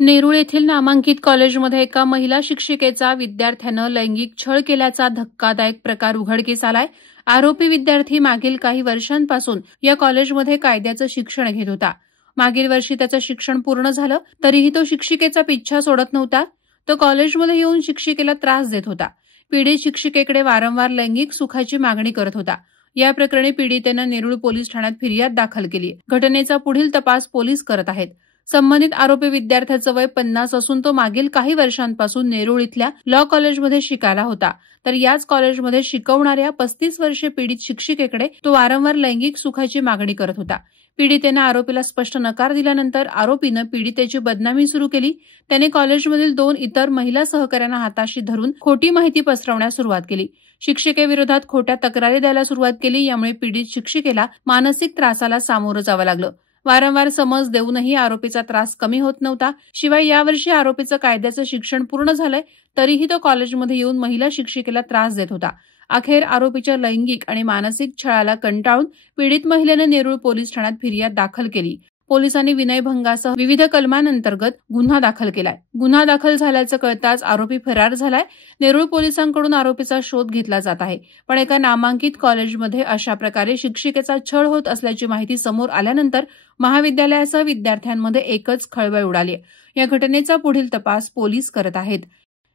नेरूळ येथील नामांकित कॉलेजमध्ये एका महिला शिक्षिकेचा विद्यार्थ्यानं लैंगिक छळ केल्याचा धक्कादायक प्रकार उघडकीस आलाय। आरोपी विद्यार्थी मागील काही वर्षांपासून या कॉलेजमध्ये कायद्याचं शिक्षण घेत होता। मागील वर्षी त्याचं शिक्षण पूर्ण झालं तरीही तो शिक्षिकेचा पिच्छा सोडत नव्हता। तो कॉलेजमध्ये येऊन शिक्षिकेला त्रास देत होता। पीडित शिक्षिकेकडे वारंवार लैंगिक सुखाची मागणी करत होता। या प्रकरणी पीडितेनं नेरूळ पोलीस ठाण्यात फिर्याद दाखल केली। घटनेचा पुढील तपास पोलीस करत आहेत। संबंधित आरोपी विद्यार्थ्याचं वय 50 असून तो मागील काही वर्षांपासून नेरूळ इथल्या लॉ कॉलेजमध्ये शिकायला होता। तर याच कॉलेजमध्ये शिकवणाऱ्या 35 वर्षीय पीडित शिक्षिकेकडे तो वारंवार लैंगिक सुखाची मागणी करत होता। पीडितेनं आरोपीला स्पष्ट नकार दिल्यानंतर आरोपीनं पीडितेची बदनामी सुरू केली। त्याने कॉलेजमधील 2 इतर महिला सहकाऱ्यांना हाताशी धरून खोटी माहिती पसरवण्यास सुरुवात केली। शिक्षिकेविरोधात खोट्या तक्रारी द्यायला सुरुवात केली। यामुळे पीडित शिक्षिकेला मानसिक त्रासाला सामोरं जावं लागलं। वारंवार समज देऊनही आरोपीचा त्रास कमी होत नव्हता। शिवाय यावर्षी आरोपीचं कायद्याचं शिक्षण पूर्ण झालंय तरीही तो कॉलेजमध्ये येऊन महिला शिक्षिकेला त्रास देत होता। अखेर आरोपीच्या लैंगिक आणि मानसिक छळाला कंटाळून पीडित महिलेनं नेरूळ पोलीस ठाण्यात फिर्याद दाखल केली। पोलिसांनी विनयभंगासह विविध कलमांअंतर्गत गुन्हा दाखल केलाय। गुन्हा दाखल झाल्याचं कळताच आरोपी फरार झालाय। नेरूळ पोलिसांकडून आरोपीचा शोध घेतला जात आहे। पण एका नामांकित कॉलेजमध्ये अशा प्रकारे शिक्षिकेचा छळ होत असल्याची माहिती समोर आल्यानंतर महाविद्यालयासह विद्यार्थ्यांमध्ये एकच खळबळ उडाली। या घटनेचा पुढील तपास पोलीस करत आहेत।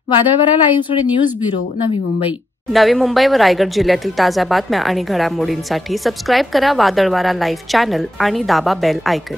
वादळवारा लाईव्हसाठी न्यूज ब्युरो, नवी मुंबई। नवी मुंबई व रायगड जिल्ह्यातील ताज्या बातम्या आणि घडामोडींसाठी सबस्क्राईब करा वादळवारा लाईव्ह चॅनल आणि दाबा बेल आयकॉन।